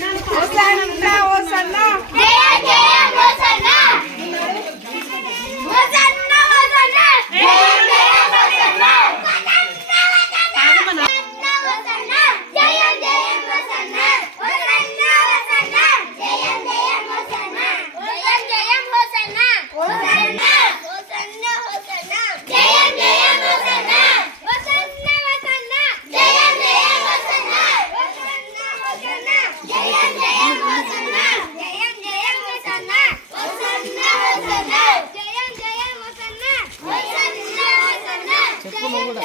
Nang 算呢 കൃഷ്ണനും കൂടെ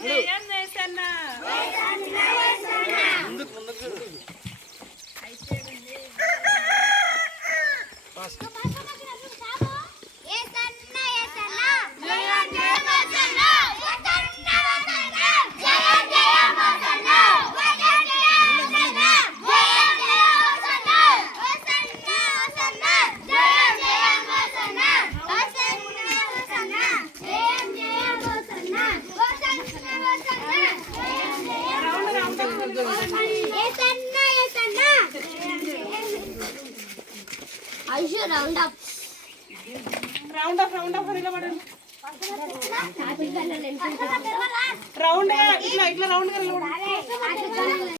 Look. Aishu round up. Round up round up నిలబడండి. రౌండ్ ఇట్లా ఇట్లా రౌండ్గా